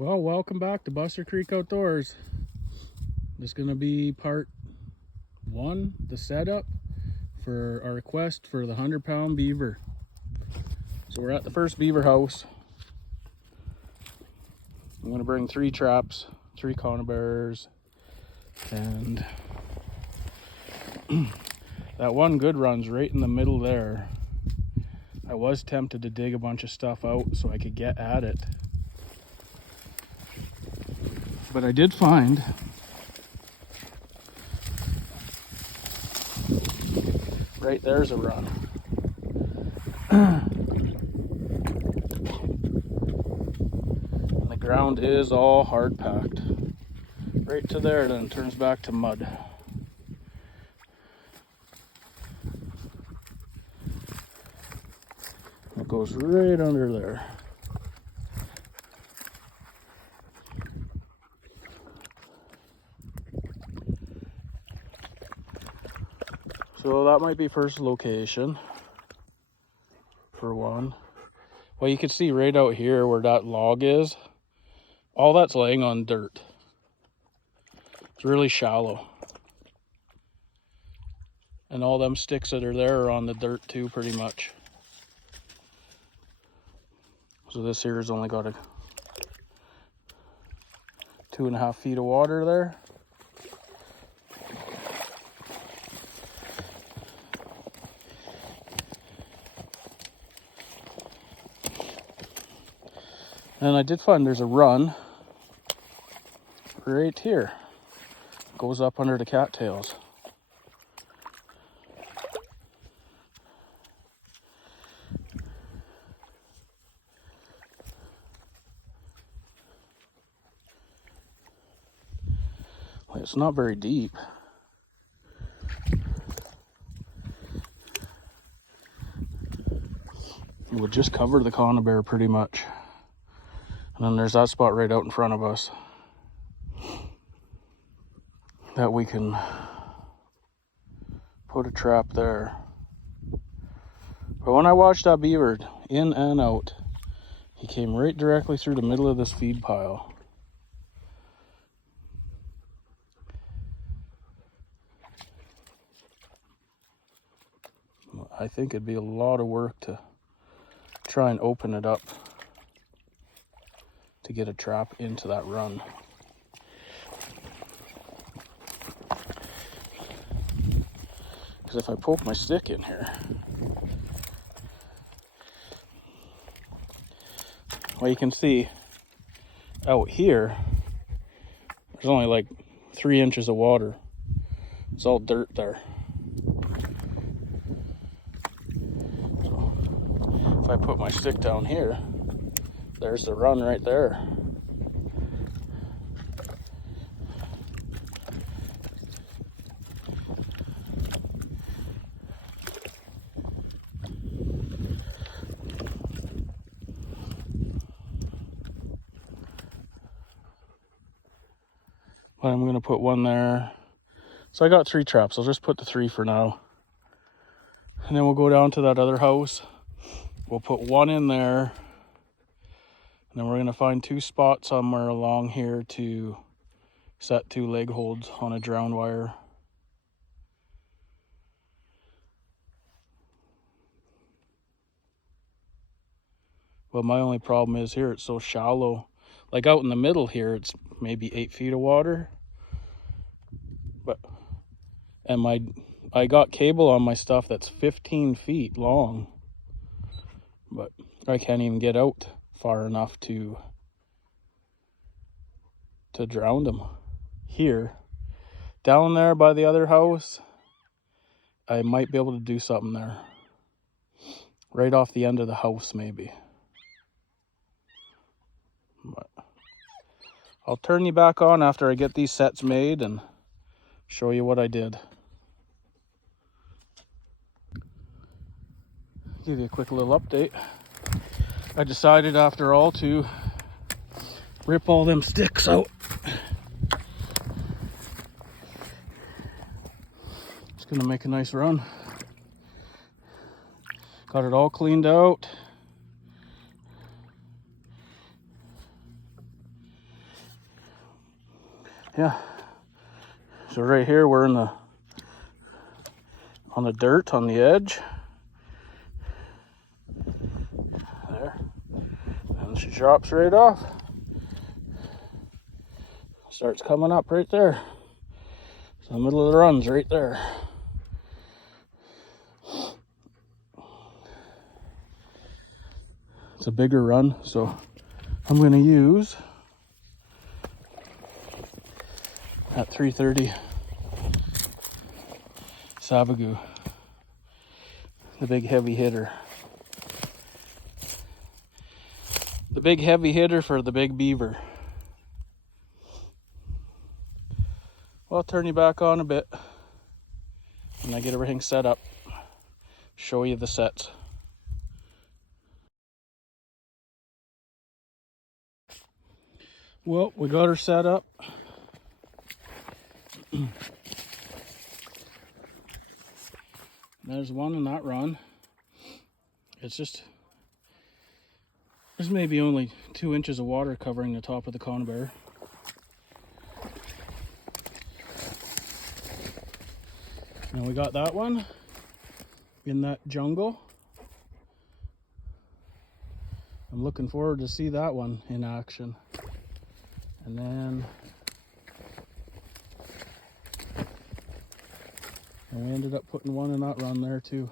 Well, welcome back to Buster Creek Outdoors. This is going to be part one, the setup for our request for the 100-pound beaver. So we're at the first beaver house. I'm going to bring 3 traps, 3 conibears, and that one good run's right in the middle there. I was tempted to dig a bunch of stuff out so I could get at it. But I did find right there's a run. And the ground is all hard packed. Right to there, then it turns back to mud. It goes right under there. So that might be first location for one. Well, you can see right out here where that log is, all that's laying on dirt. It's really shallow. And all them sticks that are there are on the dirt too, pretty much. So this here has only got a 2.5 feet of water there. And I did find there's a run right here. It goes up under the cattails. It's not very deep. It would just cover the conibear pretty much. And then there's that spot right out in front of us that we can put a trap there. But when I watched that beaver in and out, he came right directly through the middle of this feed pile. I think it'd be a lot of work to try and open it up to get a trap into that run. Because if I poke my stick in here, well, you can see out here, there's only like 3 inches of water. It's all dirt there. So if I put my stick down here, there's the run right there. But I'm going to put one there. So I got 3 traps. I'll just put the 3 for now. And then we'll go down to that other house. We'll put one in there. And then we're going to find 2 spots somewhere along here to set 2 leg holds on a drown wire. But my only problem is here, it's so shallow. Like out in the middle here, it's maybe 8 feet of water. And I got cable on my stuff that's 15 feet long. But I can't even get out far enough to drown them. Here, down there by the other house, I might be able to do something there. Right off the end of the house, maybe. But I'll turn you back on after I get these sets made and show you what I did. Give you a quick little update. I decided after all to rip all them sticks out. It's gonna make a nice run. Got it all cleaned out. Yeah. So right here we're on the dirt on the edge. There. And she drops right off. Starts coming up right there. So the middle of the run's right there. It's a bigger run, so I'm going to use that 330 Savagoo, the big heavy hitter. The big heavy hitter for the big beaver. Well, I'll turn you back on a bit when I get everything set up. Show you the sets. Well, we got her set up. There's one in that run. It's just, there's maybe only 2 inches of water covering the top of the conibear. And we got that one in that jungle. I'm looking forward to see that one in action. And then we ended up putting one in that run there too.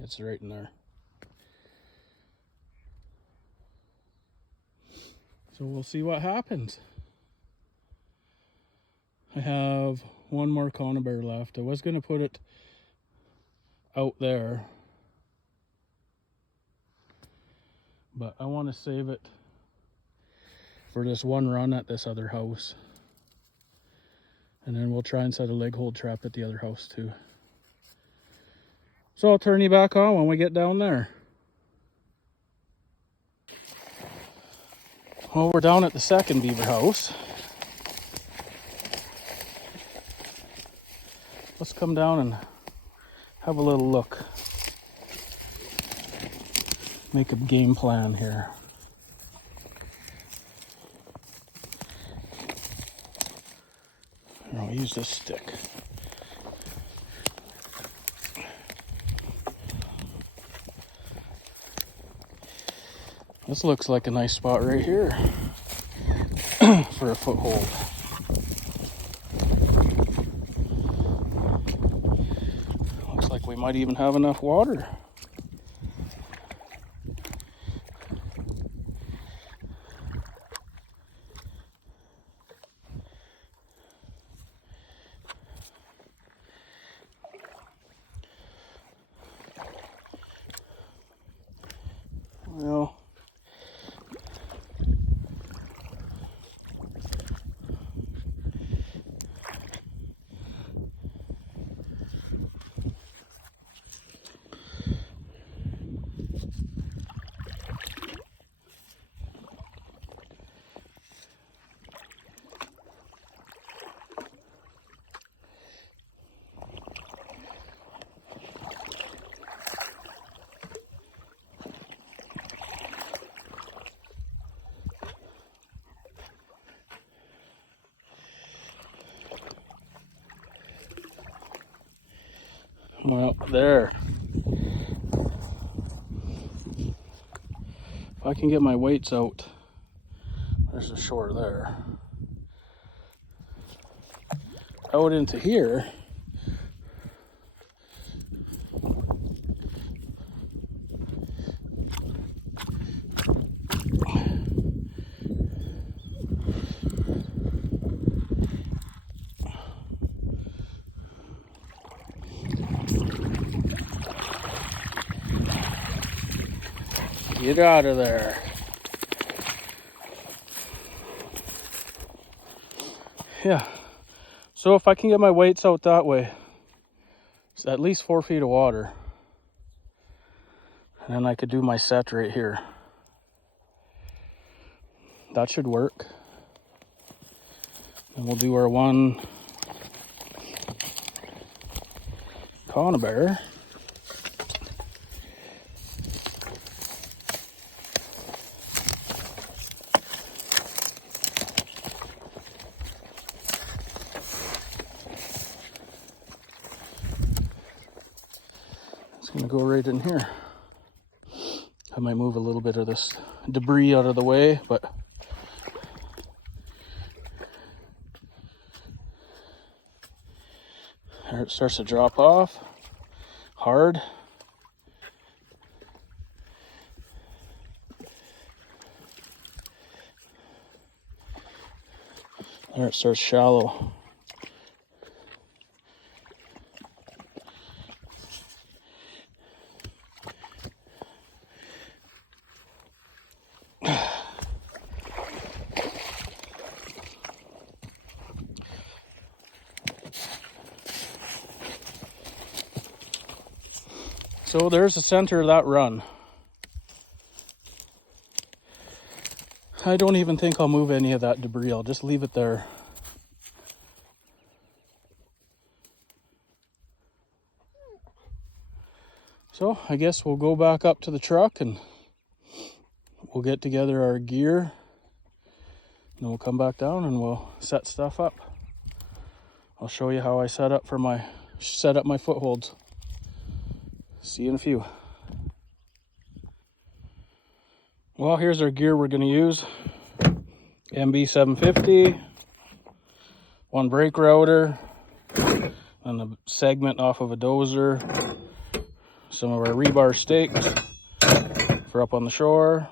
It's right in there. So we'll see what happens. I have one more conibear left. I was going to put it out there, but I want to save it for this one run at this other house. And then we'll try and set a leg hold trap at the other house too. So I'll turn you back on when we get down there. Well, we're down at the second beaver house. Let's come down and have a little look. Make a game plan here. I'll use this stick. This looks like a nice spot right here for a foothold. Looks like we might even have enough water. Well, there. If I can get my weights out, there's a shore there. Out into here. Get out of there. Yeah. So if I can get my weights out that way, it's at least 4 feet of water. And then I could do my set right here. That should work. And we'll do our one conibear. gonna go right in here. I might move a little bit of this debris out of the way, but there it starts to drop off hard. There it starts shallow. So there's the center of that run. I don't even think I'll move any of that debris. I'll just leave it there. So I guess we'll go back up to the truck and we'll get together our gear. And we'll come back down and we'll set stuff up. I'll show you how I set up my footholds. See you in a few. Well, here's our gear we're going to use. MB 750, one brake router, and a segment off of a dozer, some of our rebar stakes for up on the shore.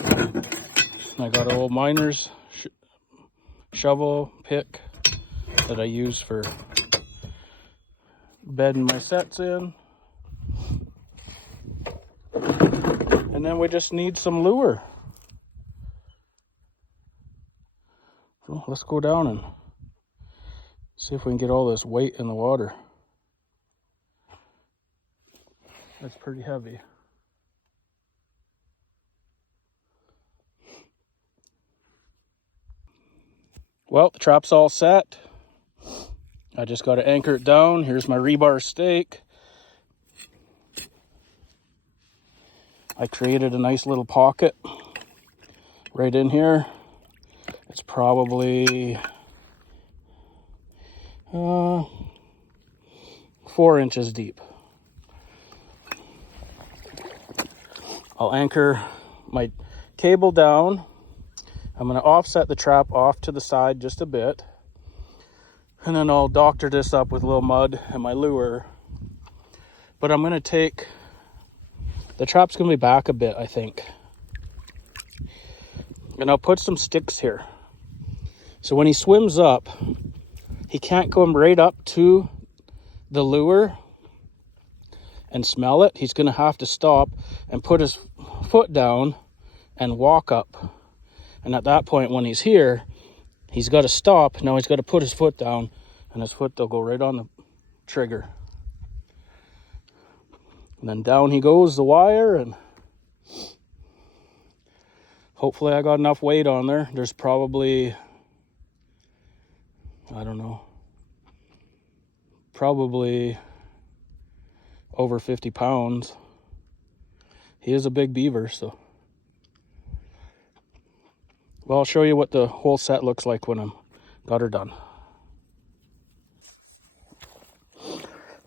I got an old miner's shovel pick that I use for bedding my sets in. And then we just need some lure. So let's go down and see if we can get all this weight in the water. That's pretty heavy. Well, the trap's all set. I just got to anchor it down. Here's my rebar stake. I created a nice little pocket right in here. It's probably 4 inches deep. I'll anchor my cable down. I'm going to offset the trap off to the side just a bit. And then I'll doctor this up with a little mud and my lure. But I'm going to take... The trap's going to be back a bit, I think. And I'll put some sticks here. So when he swims up, he can't come right up to the lure and smell it. He's going to have to stop and put his foot down and walk up. And at that point, when he's here, he's got to stop. Now he's got to put his foot down, and his foot will go right on the trigger. And then down he goes, the wire, and hopefully I got enough weight on there. There's probably, I don't know, probably over 50 pounds. He is a big beaver, so. Well, I'll show you what the whole set looks like when I'm got her done.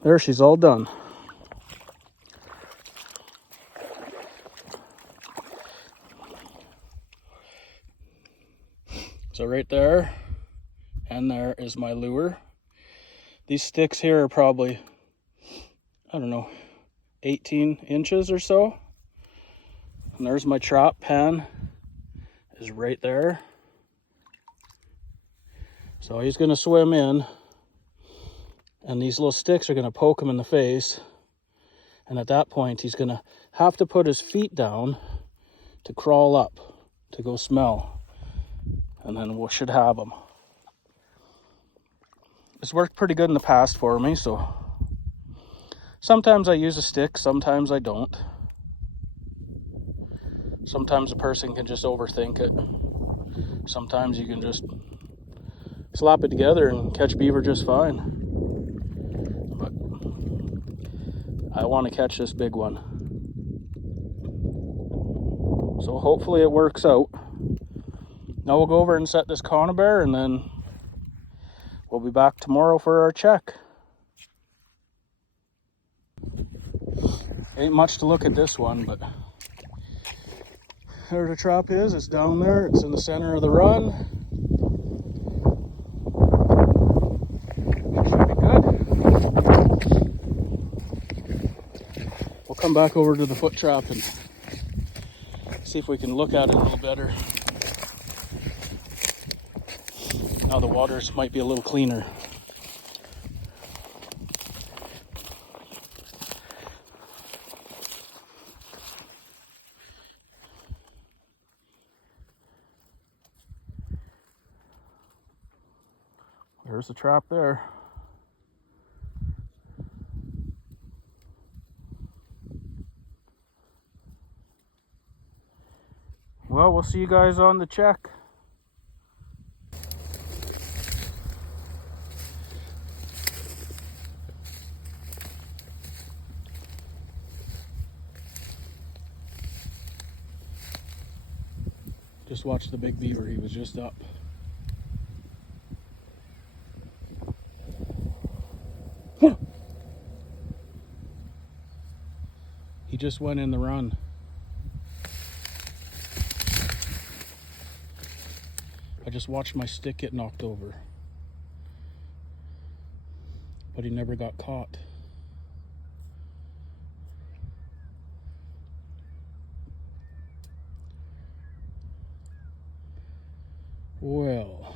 There, she's all done. So right there and there is my lure. These sticks here are probably, I don't know, 18 inches or so. And there's my trap pan is right there. So he's going to swim in, and these little sticks are going to poke him in the face. And at that point, he's going to have to put his feet down to crawl up, to go smell. And then we should have him. It's worked pretty good in the past for me, so sometimes I use a stick, sometimes I don't. Sometimes a person can just overthink it. Sometimes you can just slap it together and catch beaver just fine. But I want to catch this big one. So hopefully it works out. Now we'll go over and set this conibear, and then we'll be back tomorrow for our check. Ain't much to look at this one, but there the trap is. It's down there. It's in the center of the run. Should be good. We'll come back over to the foot trap and see if we can look at it a little better. Now the waters might be a little cleaner. There's the trap there. Well, we'll see you guys on the check. Just watch the big beaver. He was just up. He just went in the run. I just watched my stick get knocked over. But he never got caught. Well.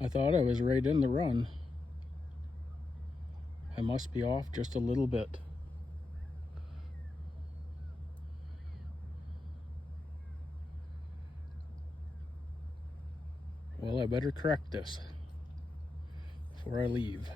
I thought I was right in the run. I must be off just a little bit. Well, I better correct this before I leave.